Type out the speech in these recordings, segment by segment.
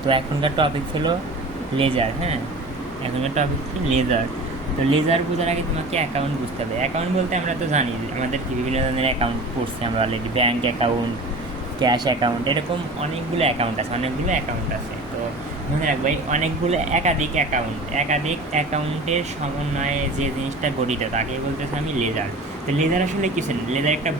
তো এখনকার টপিক ছিল লেজার। হ্যাঁ, এখনকার টপিক কি লেজার। তো লেজার বোঝার আগে তোমাকে অ্যাকাউন্ট বুঝতে হবে। অ্যাকাউন্ট বলতে আমরা তো জানি যে আমাদের কি বিভিন্ন ধরনের অ্যাকাউন্ট পড়ছি আমরা already, bank account, cash account, এরকম অনেকগুলো অ্যাকাউন্ট আছে। তো মনে রাখবো এই অনেকগুলো একাধিক অ্যাকাউন্টের সমন্বয়ে যে জিনিসটা গঠিত তাকে বলতেছে আমি লেজার। তো লেজার আসলে কিছু না, লেজার একটা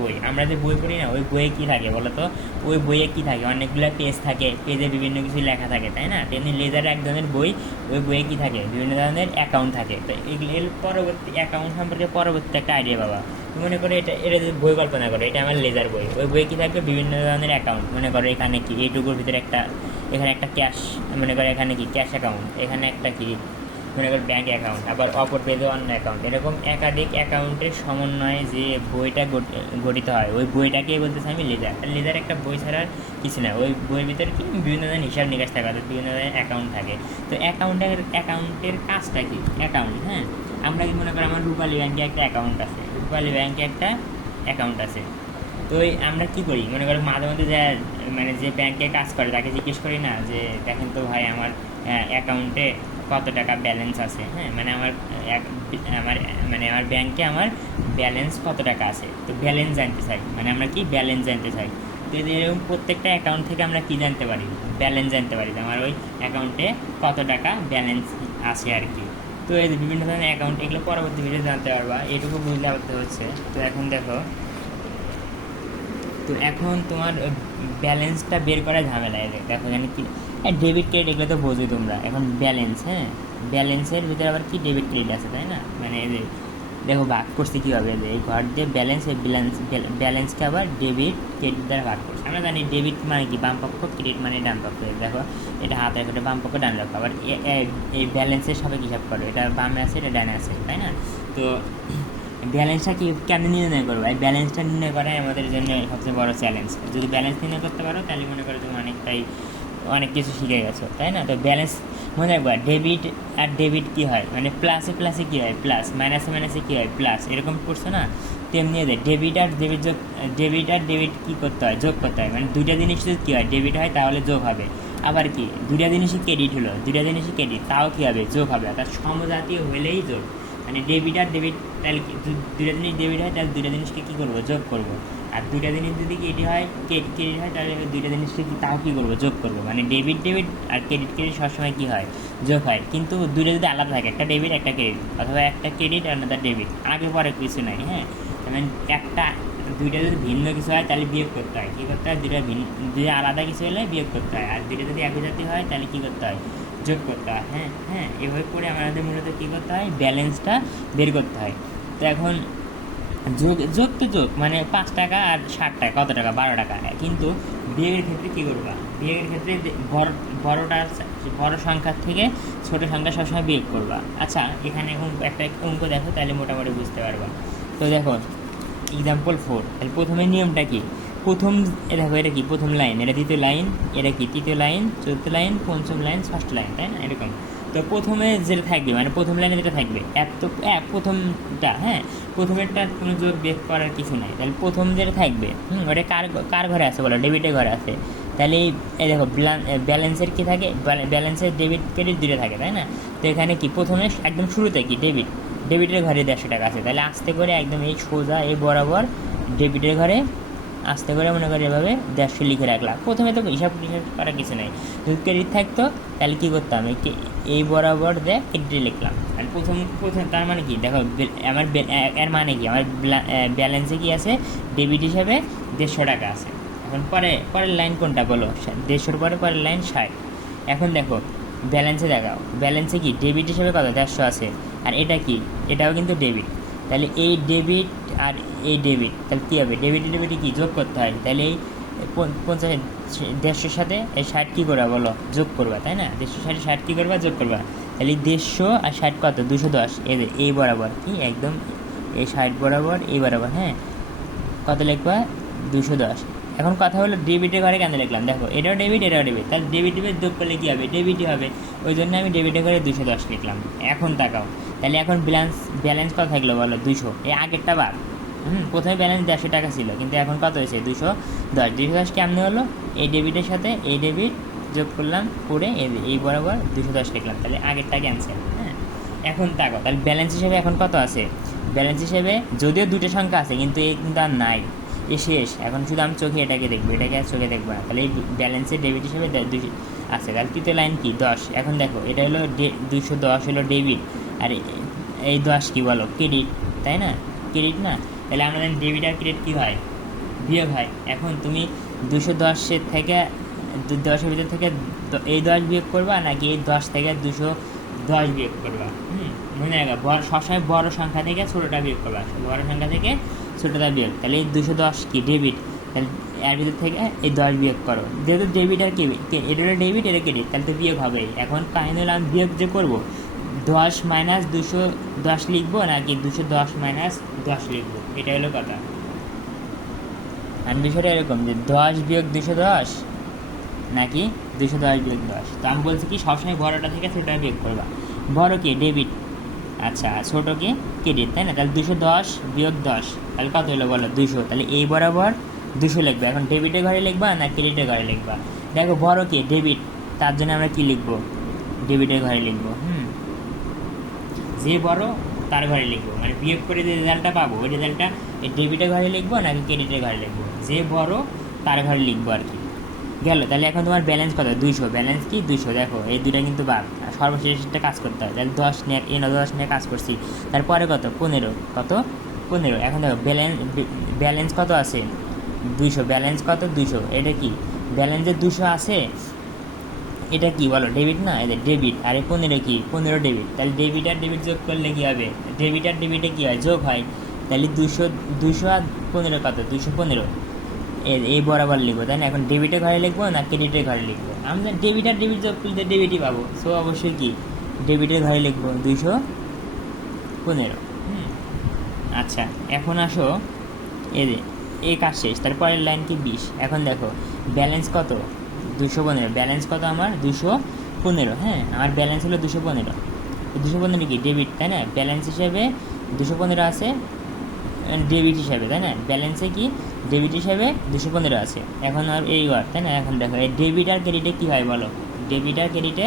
বই। আমরা যে বই পড়ি না, ওই বইয়ে কী থাকে বলো তো? ওই বইয়ে কী থাকে? অনেকগুলো পেজ থাকে, পেজে বিভিন্ন কিছু লেখা থাকে, তাই না? তেমনি লেজার এক ধরনের বই। ওই বইয়ে কী থাকে? বিভিন্ন ধরনের অ্যাকাউন্ট থাকে। তো এগুলো এর পরবর্তী অ্যাকাউন্ট সম্পর্কে পরবর্তী একটা আইডিয়া পাবা। মনে করো এটা যে বই কল্পনা করো, এটা আমার লেজার বই। ওই বইয়ে কী থাকবে? বিভিন্ন ধরনের অ্যাকাউন্ট। মনে করো এখানে কি এইটুকুর ভিতরে একটা, এখানে একটা ক্যাশ, মনে করো এখানে কি ক্যাশ অ্যাকাউন্ট, এখানে একটা কি মনে করো ব্যাঙ্ক অ্যাকাউন্ট, আবার অপর পেজে অন্য অ্যাকাউন্ট। এরকম একাধিক অ্যাকাউন্টের সমন্বয়ে যে বইটা গঠিত হয়, ওই বইটাকেই বলতেছে আমি লেজার। আর লেজার একটা বই ছাড়ার কিছু না। ওই বইয়ের ভিতরে কি বিভিন্ন ধরনের হিসাব নিকাশ থাকে, অর্থাৎ বিভিন্ন ধরনের অ্যাকাউন্ট থাকে। তো অ্যাকাউন্টের কাজটা কি? অ্যাকাউন্ট, হ্যাঁ, আমরা কি মনে করি আমার রূপালী ব্যাঙ্কে একটা অ্যাকাউন্ট আছে। তো আমরা কি করি? মনে করো মাঝে মধ্যে যে মানে যে ব্যাংকে কাজ করে তাকে জিজ্ঞেস করি না যে দেখেন তো ভাই আমার অ্যাকাউন্টে কত টাকা ব্যালেন্স আছে। হ্যাঁ, মানে আমার ব্যাংকে আমার ব্যালেন্স কত টাকা আছে। তো ব্যালেন্স জানতে চাই, মানে আমরা কি ব্যালেন্স জানতে চাই। তো এরকম প্রত্যেকটা অ্যাকাউন্ট থেকে আমরা কি জানতে পারি? ব্যালেন্স জানতে পারি, যে আমার ওই অ্যাকাউন্টে কত টাকা ব্যালেন্স আছে আর কি। তো এই বিভিন্ন ধরনের অ্যাকাউন্ট, এগুলো পরবর্তী ভিডিও জানতে পারবা, এটুকু বুঝলে হতে হচ্ছে। তো এখন দেখো, তো এখন তোমার ব্যালেন্সটা বের করা ঝামেলা। দেখো এখানে কি ডেবিট ক্রেডিট, এগুলো তো বোঝোই তোমরা। এখন ব্যালেন্স, হ্যাঁ, ব্যালেন্সের ভিতরে আবার কি ডেবিট ক্রেডিট আছে, তাই না? মানে এই যে দেখো ভাগ করছি কীভাবে, যে এই ঘর দিয়ে ব্যালেন্সকে আবার ডেবিট ক্রেডিট দ্বারা ভাগ করছে। আমরা জানি ডেবিট মানে কি বাম পক্ষ, ক্রেডিট মানে ডান পক্ষ। দেখো এটা হাতে একটা বাম পক্ষ, ডান পক্ষ। আবার এই ব্যালেন্সের সবাই হিসাব করো, এটা বামে আছে, এটা ডানে আছে, তাই না? তো ব্যালেন্সটা কি কেন নির্ণয় করবো? এই ব্যালেন্সটা নির্ণয় করাই আমাদের জন্য সবচেয়ে বড় চ্যালেঞ্জ। যদি ব্যালেন্স নির্ণয় করতে পারো তাহলে মনে করো তুমি অনেক কিছু শিখে গেছো, তাই না? তো ব্যালেন্স মনে রাখবা, ডেবিট আর ডেবিট কী হয়, মানে প্লাসে প্লাসে কী হয় প্লাস, মাইনাসে মাইনাসে কী হয় প্লাস, এরকম করছো না? তেমনি ডেবিট আর ডেবিট কী করতে হয়? যোগ করতে হয়। মানে দুইটা জিনিস যদি কী হয় ডেবিট হয় তাহলে যোগ হবে। আবার কি দুইটা জিনিসই ক্রেডিট, তাও কী হবে? যোগ হবে। অর্থাৎ সমজাতীয় হলেই যোগ। মানে ডেবিট আর ডেবিট, তাহলে দুইটা জিনিস ডেবিট হয় তাহলে দুইটা জিনিসকে কী করবো? যোগ করবো। আর দুইটা জিনিস যদি ক্রেডিট হয় তাহলে দুইটা জিনিসকে তাও কী করবো? যোগ করবো। মানে ডেবিট আর ক্রেডিট সবসময় কী হয়? যোগ হয়। কিন্তু দুইটা যদি আলাদা থাকে, একটা ডেবিট একটা ক্রেডিট, অথবা একটা ক্রেডিট আর একটা ডেবিট, আগে পরে কিছু নাই। হ্যাঁ, মানে দুইটা যদি ভিন্ন কিছু হয় তাহলে বিয়োগ করতে হয়। কী করতে হয়? দুইটা আলাদা কিছু হলে বিয়োগ করতে হয়। আর দুইটা যদি একই জাতীয় হয় তাহলে কী করতে হয়? যোগ করতে হয়। হ্যাঁ হ্যাঁ, এভাবে করে আমাদের মূলত কী করতে হয়? ব্যালেন্সটা বের করতে হয়। তো এখন যোগ মানে 5 টাকা আর 60 টাকা, কত টাকা? 12 টাকা। কিন্তু বিয়োগের ক্ষেত্রে কী করবা? বিয়োগের ক্ষেত্রে বড় সংখ্যার থেকে ছোট সংখ্যা সবসময় বিয়োগ করবা। আচ্ছা, এখানে একটা অঙ্ক দেখো, তাহলে মোটামুটি বুঝতে পারবা। তো দেখো এক্সাম্পল 4, তাহলে প্রথমে নিয়মটা কি? দেখো এটা কি প্রথম লাইন, এটা দ্বিতীয় লাইন, এটা কি তৃতীয় লাইন, চতুর্থ লাইন, পঞ্চম লাইন, ষষ্ঠ লাইন, তাই না? এরকম। তো প্রথমে যেটা থাকবে, মানে প্রথম লাইনে যেটা থাকবে প্রথমটা, হ্যাঁ, প্রথমেরটা কোনো যোগ বিয়োগ করার কিছু নাই। তাহলে প্রথম যেটা থাকবে, ওটা কার ঘরে আছে বলো? ডেবিটের ঘরে আছে। তাহলে এই দেখো ব্যালেন্সের কী থাকে? ব্যালেন্সের ডেবিট ক্রেডিট দুটো থাকে, তাই না? তো এখানে কি প্রথমে একদম শুরুতে কি ডেবিটের ঘরে 150 টাকা আছে। তাহলে আস্তে করে একদম এই সোজা এই বরাবর ডেবিটের ঘরে আস্তে করে মনে করি এভাবে 150 লিখে রাখলাম। প্রথমে তো হিসাব করার কিছু নেই। যদি ক্রেডিট থাকতো তাহলে কী করতাম? এই বরাবর ক্রেডিটে লিখলাম। আর প্রথম তার মানে কি দেখো, আমার এর মানে কি আমার ব্যালেন্সে কি আছে? ডেবিট হিসাবে 150 টাকা আছে। এখন পরের লাইন কোনটা বলো? 150-র পরের লাইন 60। এখন দেখো ব্যালেন্সে দেখাও, ব্যালেন্সে কি ডেবিট হিসেবে কত? 150 আছে। আর এটা কি? এটাও কিন্তু ডেবিট। তাহলে এই ডেবিট আর এই ডেবিট, তাহলে কী হবে? ডেবিটে কি যোগ করতে হয়। তাহলে এই 150-এর সাথে এই 60 কী করবা বলো? যোগ করবা, তাই না? 150-এর 60 কী করবা? যোগ করবা। তাহলে 150 আর 60 কত? 210। এই বরাবর কি একদম এই 60 বরাবর এই বরাবর, হ্যাঁ, কত লিখবা? 210। এখন কথা হলো ডেবিটের ঘরে কেন লিখলাম? দেখো এটাও ডেবিট, তাহলে ডেবিট যোগ করলে কী হবে? ডেবিটই হবে। ওই জন্য আমি ডেবিটের ঘরে 210 লিখলাম। এখন তাকাও, তাহলে এখন ব্যালেন্স কত থাকলো বলো? 200। এই আগেরটা বাদ। প্রথমে ব্যালেন্স 150 টাকা ছিল, কিন্তু এখন কত হয়েছে? 210। 210 কেমনে হলো? এই ডেবিটের সাথে এই ডেবিট যোগ করলাম, করে এই বরাবর 210 লিখলাম, তাহলে আগেরটা ক্যান্সেল। হ্যাঁ, এখন তাকো, তাহলে ব্যালেন্স হিসেবে এখন কত আছে? ব্যালেন্স হিসেবে যদিও দুটো সংখ্যা আছে, কিন্তু এই কিন্তু আর নাই, এ শেষ। এখন শুধু আমি চোখে এটাকে দেখবো, এটাকে আর চোখে দেখবো না। তাহলে এই ব্যালেন্সের ডেবিট হিসেবে আছে। তাহলে তৃতীয় লাইন কি? 10। এখন দেখো, এটা হলো 210 হলো ডেবিট, আর এই 10 কি বলো? ক্রেডিট, তাই না? ক্রেডিট না? তাহলে আমরা জানি ডেবিট আর ক্রেডিট কী হয়? বিয়োগ হয়। এখন তুমি 210 থেকে 10-এর ভিতর থেকে এই 10 বিয়োগ করবা, নাকি এই 10 থেকে 210 বিয়োগ করবা? মনে রাখবা, সবসময় বড় সংখ্যা থেকে ছোটোটা বিয়োগ করবা, বড় সংখ্যা থেকে ছোটোটা বিয়োগ। তাহলে এই 210 কি? ডেবিট। তাহলে এর ভিতর থেকে এই 10 বিয়োগ করো, যেহেতু ডেবিট আর এটা হলো ডেবিট, এটা ক্রেডিট, তাহলে তো বিয়োগ হবেই। এখন কাহিনী হলো আমি বিয়োগ যে করবো, 10 মাইনাস 210 লিখবো, নাকি 210 মাইনাস 10 লিখবো, এটা হলো কথা। আর বিষয়টা এরকম যে 10 বিয়োগ 210 নাকি 210 বিয়োগ 10। তো আমি বলছি কি, সবসময় বড়টা থেকে ছোটোটা বিয়োগ করবা। বড় কি? ডেবিট। আচ্ছা, ছোটো কি? ক্রেডিট, তাই না? তাহলে 210 বিয়োগ 10, তাহলে কত হলো বলো? 200। তাহলে এই বরাবর 200 লিখবে। এখন ডেবিটের ঘরে লিখবা না ক্রেডিটের ঘরে লিখবা? দেখো, বড় কি? ডেবিট, তার জন্য আমরা কি লিখবো? ডেবিটের ঘরে লিখবো। যে বড় তার ঘরে লিখবো, মানে বিয়োগ করে যে রেজাল্টটা পাবো, ওই রেজাল্টটা এই ডেবিটের ঘরে লিখবো নাকি ক্রেডিটের ঘরে লিখবো? যে বড় তার ঘরে লিখবো আর কি। গেল। তাহলে এখন তোমার ব্যালেন্স কত? 200। ব্যালেন্স কি? 200। দেখো, এই দুটা কিন্তু বাদ, আর সর্বশেষটা কাজ করতে হয়। তাহলে 10 নিয়ে 10 নিয়ে কাজ করছি। তারপরে কত? 15। কত? 15। এখন দেখো, ব্যালেন্স কত আছে? 200। ব্যালেন্স কত? 200। এটা কি? ব্যালেন্সে 200 আছে, এটা কি বলো? ডেবিট না? এদের ডেবিট। আর এই 15 কি? 15 ডেবিট। তাহলে ডেবিট আর ডেবিট যোগ করলে কী হবে? ডেবিট আর ডেবিটে কী হয়? যোগ হয়। তাহলে 200 আর 15 কত? 215। এই বরাবর লিখবো, তাই না? এখন ডেবিটের ঘরে লিখবো না ক্রেডিটের ঘরে লিখবো? আমরা ডেবিট আর ডেবিট যোগ করলে ডেবিটই পাবো, সো অবশ্যই কি ডেবিটের ঘরে লিখবো 215। আচ্ছা, এখন আসো এই কাজ শেষ। তারপরের লাইন কি? 20। এখন দেখো, ব্যালেন্স কত? 215। ব্যালেন্স কত আমার? 215। হ্যাঁ, আমার ব্যালেন্স হলো 215। 215 কি? ডেবিট, তাই না? ব্যালেন্স হিসেবে 215 আছে, ডেবিট হিসাবে, তাই না? ব্যালেন্সে কি? ডেবিট হিসাবে 215 আছে। এখন আর এই ওয়ার, তাই না? এখন দেখো, এই ডেবিট আর ক্রেডিটে কী হয় বলো? ডেবিট আর ক্রেডিটে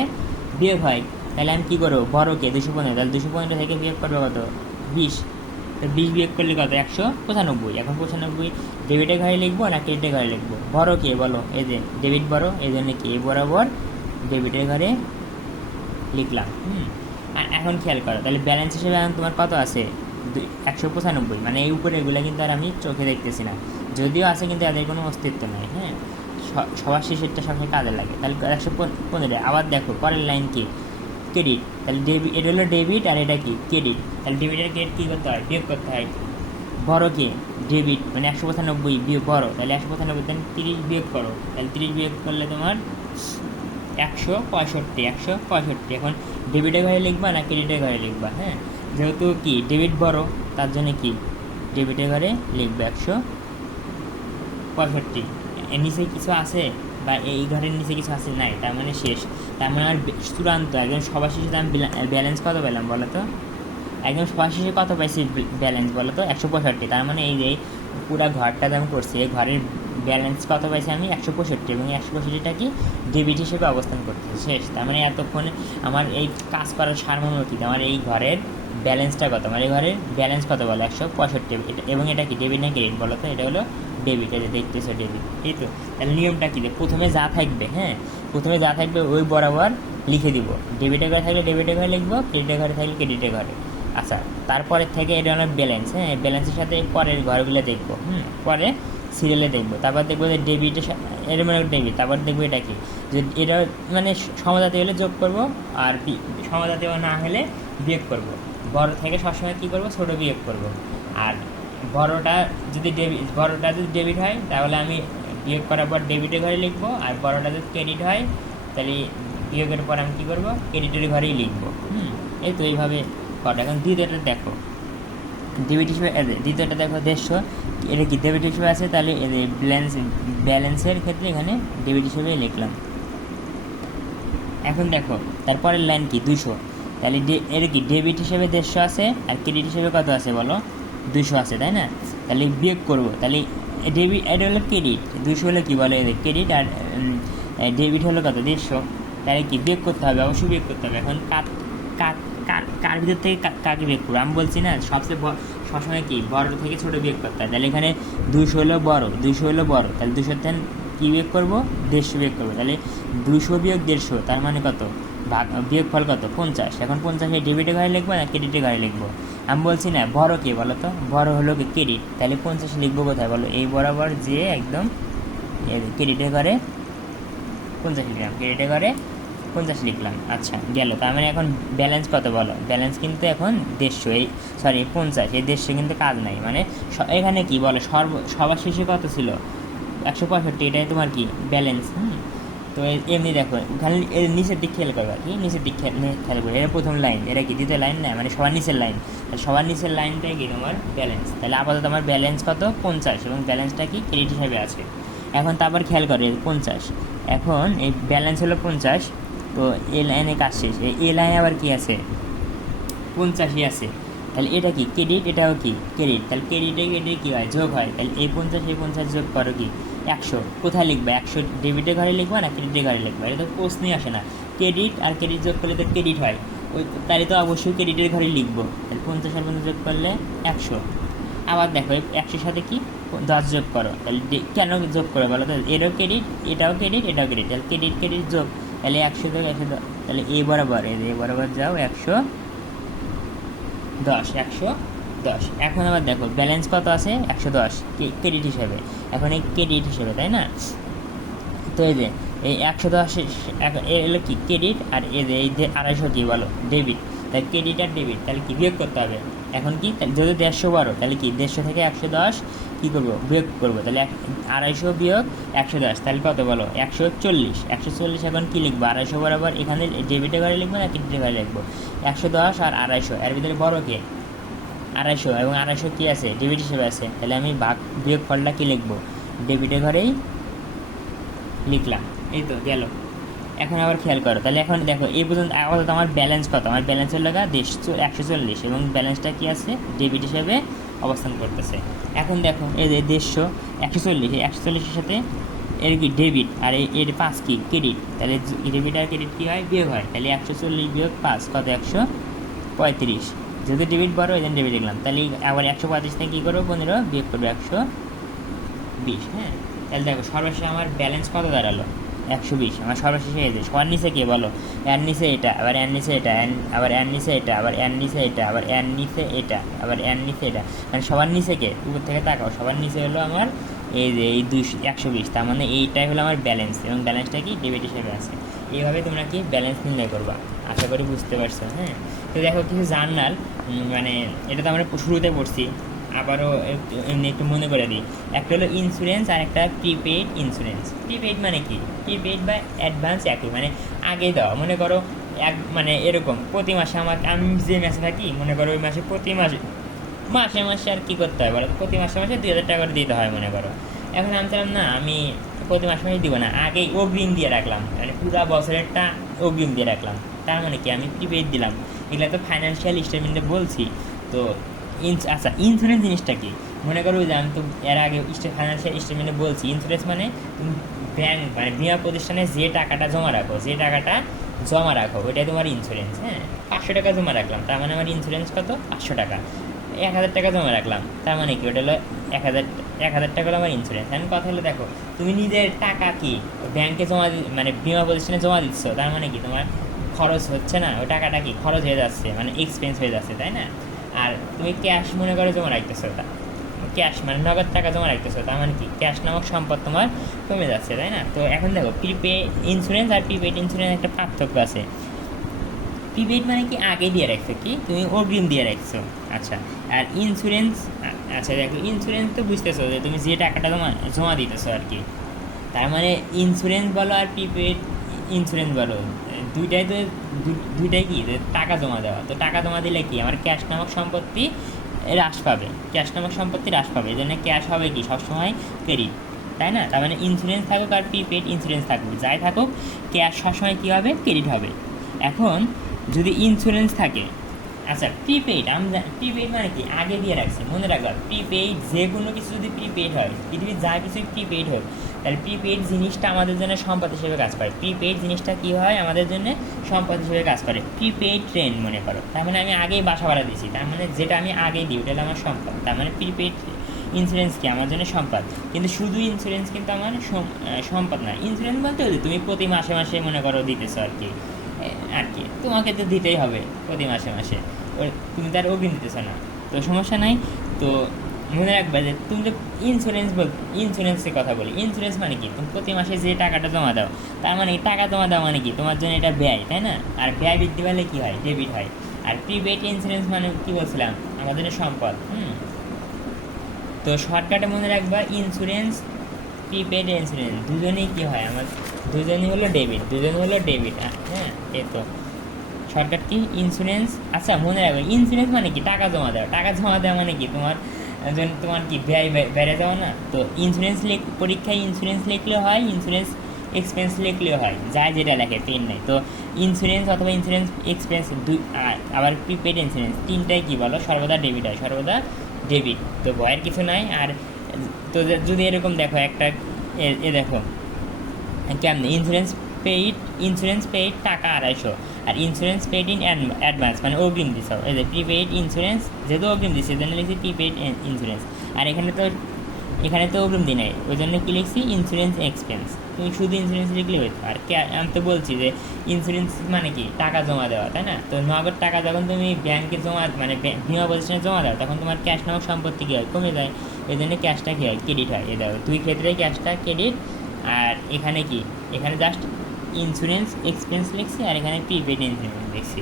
বিয়োগ হয়। তাহলে আমি কী করবো? বড়কে 215, তাহলে 215 থেকে বিয়োগ করবো কত? 20। তো 20 বিয়োগ করলে কত? 195। এখন 95 ডেবিটের ঘরে লিখবো না ক্রেডিটের ঘরে লিখবো? বড় কে বলো? এই যে ডেবিট বড়, এই জন্য কি এই বরাবর ডেবিটের ঘরে লিখলাম। আর এখন খেয়াল করো, তাহলে ব্যালেন্স হিসেবে এখন তোমার কত আছে? 195। মানে এই উপরে এগুলো কিন্তু আর আমি চোখে দেখতেছি না, যদিও আছে, কিন্তু এদের কোনো অস্তিত্ব নেই। হ্যাঁ, সবার শেষেরটা সবসময় কাজে লাগে। তাহলে 115। আবার দেখো, পরের লাইন কি? ক্রেডিট। তাহলে এটা হলো ডেবিট, আর এটা কি? ক্রেডিট। তাহলে ডেবিট আর ক্রেডিট কী করতে হয়? বিয়োগ করতে হয়। বড় কে? ডেবিট, মানে 195 বিয়োগ বড়, তাহলে 195 দেন 30 বিয়োগ করো, তাহলে 30 বিয়োগ করলে তোমার 165। এখন ডেবিটের ঘরে লিখবা না ক্রেডিটের ঘরে লিখবা? হ্যাঁ, যেহেতু কি ডেবিট বড়, তার জন্য কি ডেবিটের ঘরে লিখবে 165। এর নিচে কিছু আছে বা এই ঘরের নিচে কিছু আছে? নাই, তার মানে শেষ। তার মানে আর চূড়ান্ত একদম সবার শেষে আমি ব্যালেন্স কত পেলাম বলো তো? একদম সবার শেষে কত পাইছি ব্যালেন্স বলো তো? 165। তার মানে এই যে পুরো ঘরটা আমি করছি, এই ঘরের ব্যালেন্স কত পাইছি আমি? 165। এবং 165টা কি ডেবিট হিসেবে অবস্থান করতেছে, শেষ। তার মানে এতক্ষণে আমার এই কাজ করার সারমর্ম কি? আমার এই ঘরের ব্যালেন্সটা কত? আমার এই ঘরের ব্যালেন্স কত বলো? 165। এবং এটা কি ডেবিট না ক্রেডিট বলো তো? এটা হলো ডেবিট, এটা দেখতেছো ডেবিট, এই তো। তাহলে নিয়মটা কী? প্রথমে যা থাকবে, হ্যাঁ, প্রথমে যা থাকবে ওই বরাবর লিখে দিব। ডেবিটের ঘরে থাকলে ডেবিটের ঘরে লিখবো, ক্রেডিটের ঘরে থাকলে ক্রেডিটের ঘরে। আচ্ছা, তারপরের থেকে এটা হলো ব্যালেন্স। হ্যাঁ, ব্যালেন্সের সাথে পরের ঘরগুলো দেখবো, পরে সিরিয়ালে দেখবো। তারপর দেখবো যে ডেবিটের এর মানে ডেবিট, তারপর দেখবো এটা কি, যে এটা মানে সমাজাতি হলে যোগ করব, আর সমাজাতি না হলে বিয়োগ করব। বড় থেকে সবসময় কী করবো? ছোটো বিয়োগ করব। আর বড়টা যদি ডেবিট হয়, তাহলে আমি বিয়োগ করার পর ডেবিটের ঘরে লিখবো, আর বড়টা যদি ক্রেডিট হয়, তাহলে বিয়োগের পর আমি কী করবো? ক্রেডিটের ঘরেই লিখবো। এই তো এইভাবে কটা। এখন দ্বিতীয়টা দেখো, ডেবিট হিসেবে দ্বিতীয়টা দেখো 150, এটা কি ডেবিট হিসেবে আছে, তাহলে ব্যালেন্সের ক্ষেত্রে এখানে ডেবিট হিসেবে লিখলাম। এখন দেখো, তারপরের লাইন কি? 200। তাহলে এটা কি ডেবিট হিসেবে 150 আছে, আর ক্রেডিট হিসেবে কত আছে বলো? 200 আছে, তাই না? তাহলে বিয়োগ করবো, তাহলে ডেবিট এটা হলো ক্রেডিট, 200 হলো কী বলে? ক্রেডিট, আর ডেবিট হলো কত 150, তাহলে কি বিয়োগ করতে হবে, অবশ্যই বিয়োগ করতে হবে। এখন কার ভিতর থেকে কাকে বিয়োগ করবো, আমি বলছি না সবসময় কি বড় থেকে ছোটো বিয়োগ করতে হয়। তাহলে এখানে 200 হলো বড়, 200 হলো বড়, তাহলে 200 থেকে কী বিয়োগ করবো, 150 বিয়োগ করবো। তাহলে 200 বিয়োগ 150, তার মানে কত, বিয়োগ ফল কত 50। এখন 50 ডেবিটে ঘরে লিখবো না ক্রেডিটে ঘরে লিখবো, আমি বলছি না বড় কে বলো তো, বড় হলো কি ক্রেডিট, তাহলে 50 লিখবো কোথায় বলো, এই বরাবর যে একদম ক্রেডিটে ঘরে 50 লিখলাম, ক্রেডিটে ঘরে 50 লিখলাম। আচ্ছা গেল, তার মানে এখন ব্যালেন্স কত বলো, ব্যালেন্স কিন্তু এখন 150, এই সরি 50, এই 150 কিন্তু কাজ নাই, মানে এখানে কি বলো সবার শেষে কত ছিল 165, এটাই তোমার কি ব্যালেন্স। তো এমনি দেখো খালি এর নিচের দিক খেয়াল করবা, কি নিচের দিক খেয়াল করবে, এটা প্রথম লাইন, এটা কি দ্বিতীয় লাইন না, মানে সবার নিচের লাইন, সবার নিচের লাইনটাই কি তোমার ব্যালেন্স। তাহলে আপাতত আমার ব্যালেন্স কত 50, এবং ব্যালেন্সটা কি ক্রেডিট হিসাবে আছে। এখন তারপর খেয়াল করে 50, এখন এই ব্যালেন্স হলো 50, তো এ লাইনে কাজ শেষ, এই লাইনে আবার কি আছে 50ই আছে, তাহলে এটা কি ক্রেডিট, এটাও কি ক্রেডিট, তাহলে ক্রেডিটে ক্রেডিট কী হয় যোগ হয়, তাহলে এই 50 যোগ করো কি 100, কোথায় লিখবা 100 ডেবিটের ঘরে লিখবা না ক্রেডিটের ঘরে লিখবা, এটা তো প্রশ্নই আসে না, ক্রেডিট আর ক্রেডিট যোগ করলে তো ক্রেডিট হয়, ওই তাহলে তো অবশ্যই ক্রেডিটের ঘরে লিখবো, তাহলে 50 আর 50 যোগ করলে 100। আবার দেখো 100 সাথে কি 10 যোগ করো, তাহলে কেন যোগ করো বলো তো, এরও ক্রেডিট এটাও ক্রেডিট এটাও ক্রেডিট, তাহলে ক্রেডিট ক্রেডিট যোগ, তাহলে 100 যোগ 110, তাহলে এ বরাবর যাও 110। এখন আবার দেখো ব্যালেন্স কত আছে 110 ক্রেডিট হিসেবে, এখন এই ক্রেডিট হিসেবে তাই না, তো এই যে এই 110 এলো কি ক্রেডিট, আর এই যে 250 কি বলো ডেবিট, তাহলে ক্রেডিট আর ডেবিট, তাহলে কি বিয়োগ করতে হবে, এখন কি যদি 150 বারো, তাহলে কি 150 থেকে 110 কী করবো বিয়োগ করবো, তাহলে 250 বিয়োগ 110, তাহলে কত বলো 140। এখন কী লিখবো 250 বরাবর এখানে ডেবিটে ঘরে লিখবো না ক্রেডিটে ঘরে লিখবো, 110 আর 250, এর ভিতরে বড় কে 250, এবং 250 কী আছে ডেবিট হিসেবে আছে, তাহলে আমি বিয়োগ ফলটা কী লিখবো ডেবিটে ঘরেই লিখলাম, এই তো গেল। এখন আবার খেয়াল করো, তাহলে এখন দেখো এই পর্যন্ত আপাতত আমার ব্যালেন্স কত, আমার ব্যালেন্স হলো 140, এবং ব্যালেন্সটা কি আছে ডেবিট হিসেবে অবস্থান করতেছে। এখন দেখো এই যে 150 140, এই 140-এর সাথে এর কি ডেবিট, আর এর 5 কি ক্রেডিট, তাহলে ডেবিট আর ক্রেডিট কী হয় বিয়োগ হয়, তাহলে 140 বিয়োগ 5 কত 135, যেহেতু ডেবিট বড় ওই জন্য ডেবিট লিখলাম, তাহলে আবার 135 থেকে কী করবো 15 বিয়োগ করবো 120। হ্যাঁ, তাহলে দেখো সর্বশেষে আমার ব্যালেন্স কত দাঁড়ালো 120, আমার সর্বশেষে এই যে সবার নিচে কে বলো এর নিচে এটা, আবার এর নিচে এটা, আবার এর নিচে এটা, আবার এর নিচে এটা, আবার এর নিচে এটা, আবার এর নিচে এটা, মানে সবার নিচে কে উপর থেকে তাকাও, সবার নিচে হলো আমার এই যে এই 120, তার মানে এইটাই হলো আমার ব্যালেন্স, এবং ব্যালেন্সটা কি ডেবিট হিসেবে আছে। এইভাবে তোমরা কি ব্যালেন্স নির্ণয় করবা, আশা করি বুঝতে পারছো। হ্যাঁ, তো দেখো কিছু জার্নাল, মানে এটা তো আমরা শুরুতে পড়ছি, আবারও এমনি একটু মনে করে দিই, একটা হলো ইন্স্যুরেন্স আর একটা প্রিপেইড ইন্স্যুরেন্স। প্রিপেইড মানে কি, প্রিপেইড বা অ্যাডভান্স একই, মানে আগে দেওয়া, মনে করো মানে এরকম প্রতি মাসে আমি যে মাসে থাকি মনে করো ওই মাসে প্রতি মাসে আর কী করতে হয় বলো, প্রতি মাসে 2000 টাকা করে দিতে হয় মনে করো। এখন আমি চাইলাম না আমি প্রতি মাসে দিব না, আগেই অগ্রিম দিয়ে রাখলাম, মানে পুরো বছরেরটা অগ্রিম দিয়ে রাখলাম, তার মানে কি আমি প্রিপেইড দিলাম। এগুলো তো ফাইন্যান্সিয়াল স্টেটমেন্টে বলছি। তো আচ্ছা ইন্স্যুরেন্স জিনিসটা কি, মনে করো যে আমি তো এর আগে ফাইন্যান্সিয়াল স্টেটমেন্টে বলছি, ইন্স্যুরেন্স মানে তুমি ব্যাংক মানে বিমা প্রতিষ্ঠানে যে টাকাটা জমা রাখো ওইটাই তোমার ইন্স্যুরেন্স। হ্যাঁ, 500 টাকা জমা রাখলাম, তার মানে আমার ইন্স্যুরেন্স কত 500 টাকা। 1000 টাকা জমা রাখলাম, তার মানে কি ওটা হলো 1000 টাকা হলো আমার ইন্স্যুরেন্স। এখন কথা হলো দেখো তুমি নিজের টাকা কি ব্যাংকে মানে বিমা প্রতিষ্ঠানে জমা দিচ্ছ, তার মানে কি তোমার খরচ হচ্ছে না, ওই টাকাটা কি খরচ হয়ে যাচ্ছে, মানে এক্সপেন্স হয়ে যাচ্ছে, তাই না। আর তুমি ক্যাশ মনে করে জমা রাখতেছো, ওটা ক্যাশ মানে নগদ টাকা জমা রাখতেছো, তার মানে কি ক্যাশ নামক সম্পদ তোমার কমে যাচ্ছে, তাই না। তো এখন দেখো ইন্স্যুরেন্স আর প্রিপেইড ইন্স্যুরেন্স একটা পার্থক্য আছে। প্রিপেইড মানে কি আগে দিয়ে রাখছো, কি তুমি অগ্রিম দিয়ে রাখছো। আচ্ছা, আর ইন্স্যুরেন্স, আচ্ছা দেখো ইন্স্যুরেন্স তো বুঝতেছো যে তুমি যে টাকাটা জমা দিতেছো আর কি, তার মানে ইন্স্যুরেন্স বলো আর প্রিপেইড ইন্স্যুরেন্স বলো দুইটাই কি টাকা জমা দেওয়া। তো টাকা জমা দিলে কি আমার ক্যাশ নামক সম্পত্তি হ্রাস পাবে, এই জন্য ক্যাশ হবে কি সবসময় ক্রেডিট, তাই না। তার মানে ইন্স্যুরেন্স থাকুক আর প্রিপেইড ইন্স্যুরেন্স থাকুক, যাই থাকুক ক্যাশ সবসময় কী হবে ক্রেডিট হবে। এখন যদি ইন্স্যুরেন্স থাকে, আচ্ছা প্রিপেইড প্রিপেইড মানে কি আগে দিয়ে রাখছি, মনে রাখবা প্রিপেইড যে কোনো কিছু যদি প্রিপেইড হয়, পৃথিবীর যা কিছু প্রিপেইড হোক তাহলে প্রিপেইড জিনিসটা আমাদের জন্য সম্পদ হিসেবে কাজ করে। প্রিপেইড জিনিসটা কী হয় আমাদের জন্য সম্পদ হিসেবে কাজ করে। প্রিপেইড ট্রেন মনে করো, তার মানে আমি আগেই বাসা ভাড়া দিয়েছি, তার মানে যেটা আমি আগেই দিই ওটা হলো আমার সম্পদ। তার মানে প্রিপেইড ইন্স্যুরেন্স কি আমার জন্য সম্পদ। কিন্তু শুধু ইন্স্যুরেন্স কিন্তু আমার সম্পদ না। ইন্স্যুরেন্স বলতে হচ্ছে তুমি প্রতি মাসে মাসে মনে করো দিতেছো আর কি, তোমাকে তো দিতেই হবে প্রতি মাসে মাসে, তুমি তার অগ্রিম দিতেছো না, তো সমস্যা নাই। তো মনে রাখবে যে তুমি তো ইন্স্যুরেন্সের কথা বলি। ইন্স্যুরেন্স মানে কি, তুমি প্রতি মাসে যে টাকাটা জমা দাও, তার মানে টাকা জমা দাও মানে কি তোমার জন্য এটা ব্যয়, তাই না? আর ব্যয় বৃদ্ধি পেলে কী হয়, ডেবিট হয়। আর প্রিপেইড ইন্স্যুরেন্স মানে কী বলছিলাম, আমাদের জন্য সম্পদ। তো শর্টকাটে মনে রাখবা ইন্স্যুরেন্স, প্রিপেইড ইন্স্যুরেন্স দুজনেই কী হয় আমার, দুজনই হলো ডেবিট। হ্যাঁ, এই তো শর্টকাট কি ইন্স্যুরেন্স। আচ্ছা মনে রাখবে ইন্স্যুরেন্স মানে কি টাকা জমা দেওয়া মানে কি তোমার কি ব্যয় বেড়ে যাওয়া না। তো ইন্স্যুরেন্স পরীক্ষায় ইন্স্যুরেন্স লিখলেও হয়, ইন্স্যুরেন্স এক্সপেন্স লিখলেও হয়, যায় যেটা লেখে পেন নেই। তো ইন্স্যুরেন্স অথবা ইন্স্যুরেন্স এক্সপেন্স দুই, আবার প্রিপেইড ইন্স্যুরেন্স তিনটাই কী বলো, সর্বদা ডেবিট হয়, সর্বদা ডেবিট। তো ভয়ের কিছু নাই। আর তো যদি এরকম দেখো একটা দেখো কেমন ইন্স্যুরেন্স পেইড টাকা 250, আর ইন্স্যুরেন্স পেইড ইন অ্যাডভান্স মানে অগ্রিম দিছো। এই যে প্রিপেইড ইন্স্যুরেন্স যেহেতু অগ্রিম দিচ্ছে এই জন্য লিখছি প্রিপেইড ইন্স্যুরেন্স। আর এখানে তো অগ্রিম দিই নাই, ওই জন্য কী লিখছি ইন্স্যুরেন্স এক্সপেন্স। তুমি শুধু ইন্স্যুরেন্স লিখলে হইতো। আর আমি তো বলছি যে ইন্স্যুরেন্স মানে কি টাকা জমা দেওয়া, তাই না? তো নগদ টাকা যখন তুমি ব্যাংকে মানে বিমা প্রতিষ্ঠানে জমা দাও তখন তোমার ক্যাশ নামক সম্পত্তি কী হয়, কমে যায়। এই জন্য ক্যাশটা কী হয়, ক্রেডিট হয়। এ দেখো দুই ক্ষেত্রে ক্যাশটা ক্রেডিট। আর এখানে কি, এখানে জাস্ট ইন্স্যুরেন্স এক্সপেন্স লিখছি, আর এখানে প্রিপেইড ইন্স্যুরেন্স লিখছি,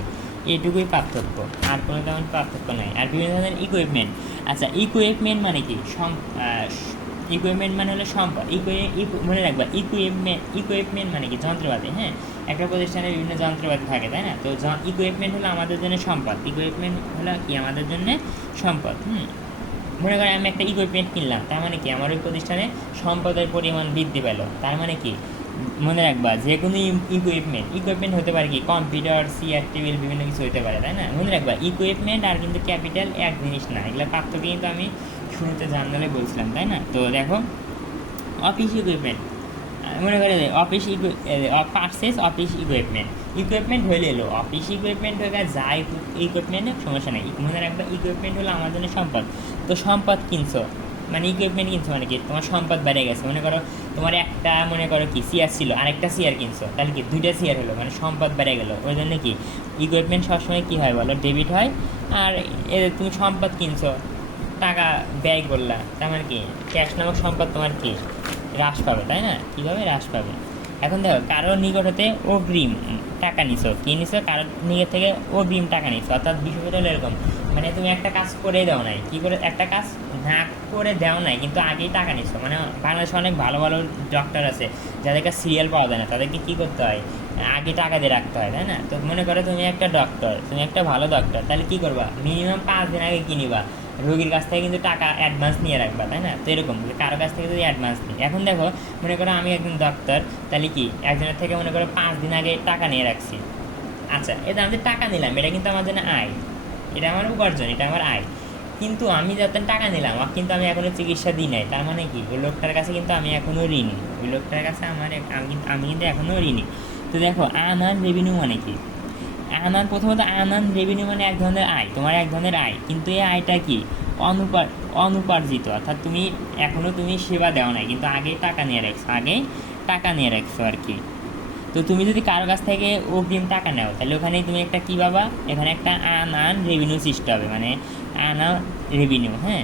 এইটুকুই পার্থক্য, আর কোনো তেমন পার্থক্য নাই। আর বিভিন্ন ধরনের ইকুইপমেন্ট। আচ্ছা ইকুইপমেন্ট মানে কি, ইকুইপমেন্ট মানে হলো সম্পদ। মনে রাখবা ইকুইপমেন্ট মানে কি যন্ত্রপাতি। হ্যাঁ, একটা প্রতিষ্ঠানে বিভিন্ন যন্ত্রপাতি থাকে, তাই না? তো ইকুইপমেন্ট হলো আমাদের জন্য সম্পদ। ইকুইপমেন্ট হলো কি আমাদের জন্য সম্পদ। মনে করেন আমি একটা ইকুইপমেন্ট কিনলাম, তার মানে কি আমার ওই প্রতিষ্ঠানে সম্পদের পরিমাণ বৃদ্ধি পেল। তার মানে কি মনে রাখবা যে কোনো ইকুইপমেন্ট হতে পারে কি কম্পিউটার, চেয়ার, টেবিল, বিভিন্ন কিছু হতে পারে, তাই না? মনে রাখবা ইকুইপমেন্ট আর কিন্তু ক্যাপিটাল এক জিনিস না, এগুলো পার্থক্য কিন্তু আমি শুরুতে জানলে বলছিলাম, তাই না? তো দেখো অফিস ইকুইপমেন্ট, মনে করে অফিস পারচেস অফিস ইকুইপমেন্ট হলে এলো অফিস ইকুইপমেন্ট হয়ে গেছে, যা ইকুইপমেন্টের সমস্যা নেই। মনে রাখবে ইকুইপমেন্ট হলো আমার জন্য সম্পদ। তো সম্পদ কিনছো মানে ইকুইপমেন্ট কিনছো মানে কি তোমার সম্পদ বেড়ে গেছে। মনে করো তোমার একটা মনে করো কি চেয়ার ছিল, আরেকটা চেয়ার কিনছো, তাহলে কি দুইটা চেয়ার হলো, মানে সম্পদ বেড়ে গেলো। ওই জন্য কি ইকুইপমেন্ট সবসময় কী হয় বলো, ডেবিট হয়। আর তুমি সম্পদ কিনছো, টাকা ব্যয় করলা, তার মানে কি ক্যাশ নামক সম্পদ তোমার কি হ্রাস পাবে, তাই না? কীভাবে হ্রাস পাবে? এখন দেখো কারোর নিকট হতে অগ্রিম টাকা নিছো, কী নিছো, কারোর নিকট থেকে অগ্রিম টাকা নিছো। অর্থাৎ বিষয়টা হলো এরকম, মানে তুমি একটা কাজ করে দাও নাই, কী করে একটা কাজ না করে দেও নাই কিন্তু আগেই টাকা নিছো। মানে বাংলাদেশে অনেক ভালো ভালো ডক্টর আছে যাদের কাছে সিরিয়াল পাওয়া যায় না, তাদেরকে কী করতে হয়, আগে টাকা দিয়ে রাখতে হয়, তাই না? তো মনে করো তুমি একটা ডক্টর, তুমি একটা ভালো ডক্টর, তাহলে কী করবা, মিনিমাম 5 দিন আগে কিনিবা, রোগীর কাছ থেকে কিন্তু টাকা অ্যাডভান্স নিয়ে রাখবা, তাই না? তো এরকম কারো কাছ থেকে যদি অ্যাডভান্স নিই, এখন দেখো মনে করো আমি একজন ডক্টর, তাহলে কি একজনের থেকে মনে করো 5 দিন আগে টাকা নিয়ে রাখছি। আচ্ছা এটা আমি টাকা নিলাম, এটা কিন্তু আমার জন্য আয়, এটা আমার উপার্জন, এটা আমার আয়। কিন্তু আমি যত টাকা নিলাম কিন্তু আমি এখনও চিকিৎসা দিই নাই, তার মানে কি ওই লোকটার কাছে কিন্তু আমি এখনও ঋণী, ওই লোকটার কাছে আমি কিন্তু এখনও ঋণী। তো দেখো আনআর্ন রেভিনিউ মানে কি, প্রথমত আনআর্ন রেভিনিউ মানে এক ধরনের আয়, তোমার এক ধরনের আয়, কিন্তু এই আয়টা কি অনুপার্জিত, অর্থাৎ তুমি এখনও তুমি সেবা দেওয়া নাই কিন্তু আগেই টাকা নিয়ে রাখছো আর কি। তো তুমি যদি কারো কাছ থেকে অগ্রিম টাকা নাও তাহলে ওখানে তুমি একটা কী পাবা, এখানে একটা আনআর্ন রেভিনিউ সৃষ্টি হবে, মানে আনআর্ন রেভিনিউ। হ্যাঁ,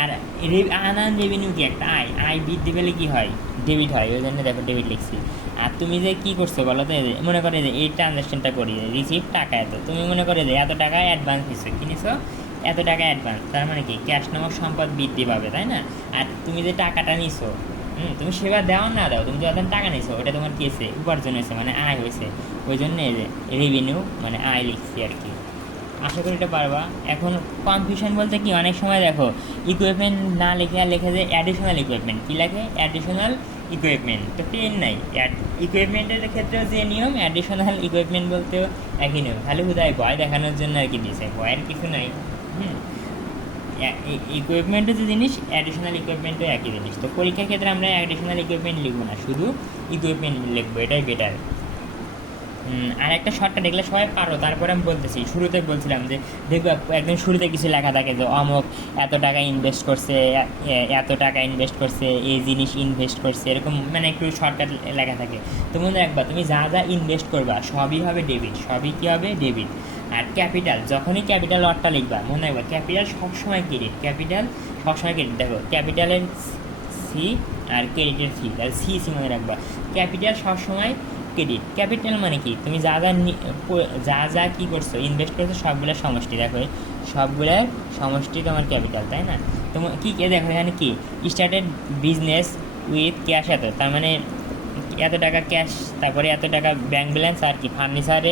আর আনআর্ন রেভিনিউ কি একটা আয় বৃদ্ধি পেলে কী হয়, ডেবিট হয়, ওই জন্য দেখো ডেবিট লিখছি। আর তুমি যে কী করছো বলো তো, মনে করে যে এই ট্রানজ্যাকশনটা করি, রিসিভ টাকা এত, তুমি মনে করে যে এত টাকা অ্যাডভান্স নিচ্ছো, কিনেছো এত টাকা অ্যাডভান্স, তার মানে কি ক্যাশ নামক সম্পদ বৃদ্ধি পাবে, তাই না? আর তুমি যে টাকাটা নিছো, তুমি সেবা দাও না দাও, তুমি যখন টাকা নিছো ওটা তোমার কী হয়েছে, উপার্জন হয়েছে, মানে আয় হয়েছে, ওই জন্য এই যে রেভিনিউ মানে আয় লিখছি আর কি। আশা করি এটা পারবা। এখন কনফিউশন বলতে কি, অনেক সময় দেখো ইকুইপমেন্ট না লিখে আর লেখে যে অ্যাডিশনাল ইকুইপমেন্ট, কী লেখে অ্যাডিশনাল ইকুইপমেন্ট, তো পেন নাই। ইকুইপমেন্টের ক্ষেত্রেও যে নিয়ম, অ্যাডিশনাল ইকুইপমেন্ট বলতেও একই নিয়ম, খালি বোধহয় ভয় দেখানোর জন্য আর কি দিয়েছে, ভয়ের কিছু নাই। ইকুইপমেন্টও যে জিনিস, অ্যাডিশনাল ইকুইপমেন্টও একই জিনিস। তো পরীক্ষার ক্ষেত্রে আমরা অ্যাডিশনাল ইকুইপমেন্ট লিখবো না, শুধু ইকুইপমেন্ট লিখবো, এটাই বেটার। আর একটা শর্টকাট এগুলো সবাই পারো, তারপরে আমি বলতেছি, শুরুতে বলছিলাম যে দেখবো একদম শুরুতে কিছু লেখা থাকে যে অমুক এত টাকা ইনভেস্ট করছে, এত টাকা ইনভেস্ট করছে, এই জিনিস ইনভেস্ট করছে, এরকম মানে একটু শর্টকাট লেখা থাকে। তো মনে রাখবা তুমি যা যা ইনভেস্ট করবা সবই হবে ডেবিট, সবই কী হবে ডেবিট। আর ক্যাপিটাল, যখনই ক্যাপিটাল ওয়ার্ডটা লিখবা মনে রাখবা ক্যাপিটাল সবসময় ক্রেডিট, ক্যাপিটাল সবসময় ক্রেডিট। দেখো ক্যাপিটালের সি আর ক্রেডিটের সি, তাহলে সি সি মনে রাখবা। ক্যাপিটাল সবসময় ক্রেডিট। ক্যাপিটাল মানে কি, তুমি যা যা যা যা কী করছো ইনভেস্ট করছো সবগুলোর সমষ্টি, দেখো সবগুলোর সমষ্টি তোমার ক্যাপিটাল, তাই না? তোমার কী কে দেখো এখানে কি স্টার্টেড বিজনেস উইথ ক্যাশ এত, তার মানে এত টাকা ক্যাশ, তারপরে এত টাকা ব্যাঙ্ক ব্যালেন্স, আর কি ফার্নিচারে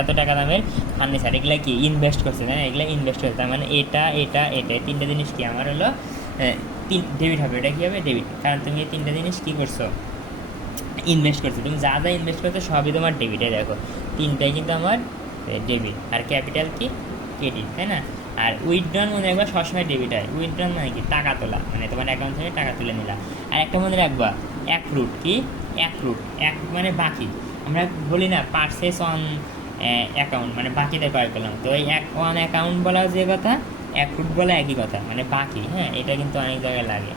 এত টাকা দামের ফার্নিচার, এগুলো কি ইনভেস্ট করছে, তাই না? এগুলো ইনভেস্ট করছে, তার মানে এটা এটা এটা তিনটা জিনিস কি আমার হলো ডেবিট হবে। এটা কী হবে ডেবিট, কারণ তুমি এই তিনটা জিনিস কী করছো ইনভেস্ট করছো। তুমি যা যা ইনভেস্ট করছো সবই তোমার ডেবিটে, দেখো তিনটাই কিন্তু আমার ডেবিট। আর ক্যাপিটাল কি ক্রেডিট, তাই না? আর উইথড্রন মনে রাখবা সবসময় ডেবিট হয়। উইথড্রন মানে কি টাকা তোলা, মানে তোমার অ্যাকাউন্ট থেকে টাকা তুলে নিলাম। আর একটা মনে রাখবা অ্যাক্রুড, কি অ্যাক্রুড, এক মানে বাকি। আমরা বলি না পারচেস অন অ্যাকাউন্ট, মানে বাকিতে ক্রয় করলাম, তো এই অন অ্যাকাউন্ট বলা যে কথা, অ্যাক্রুড বলা একই কথা, মানে বাকি। হ্যাঁ, এটা কিন্তু অনেক জায়গায় লাগে।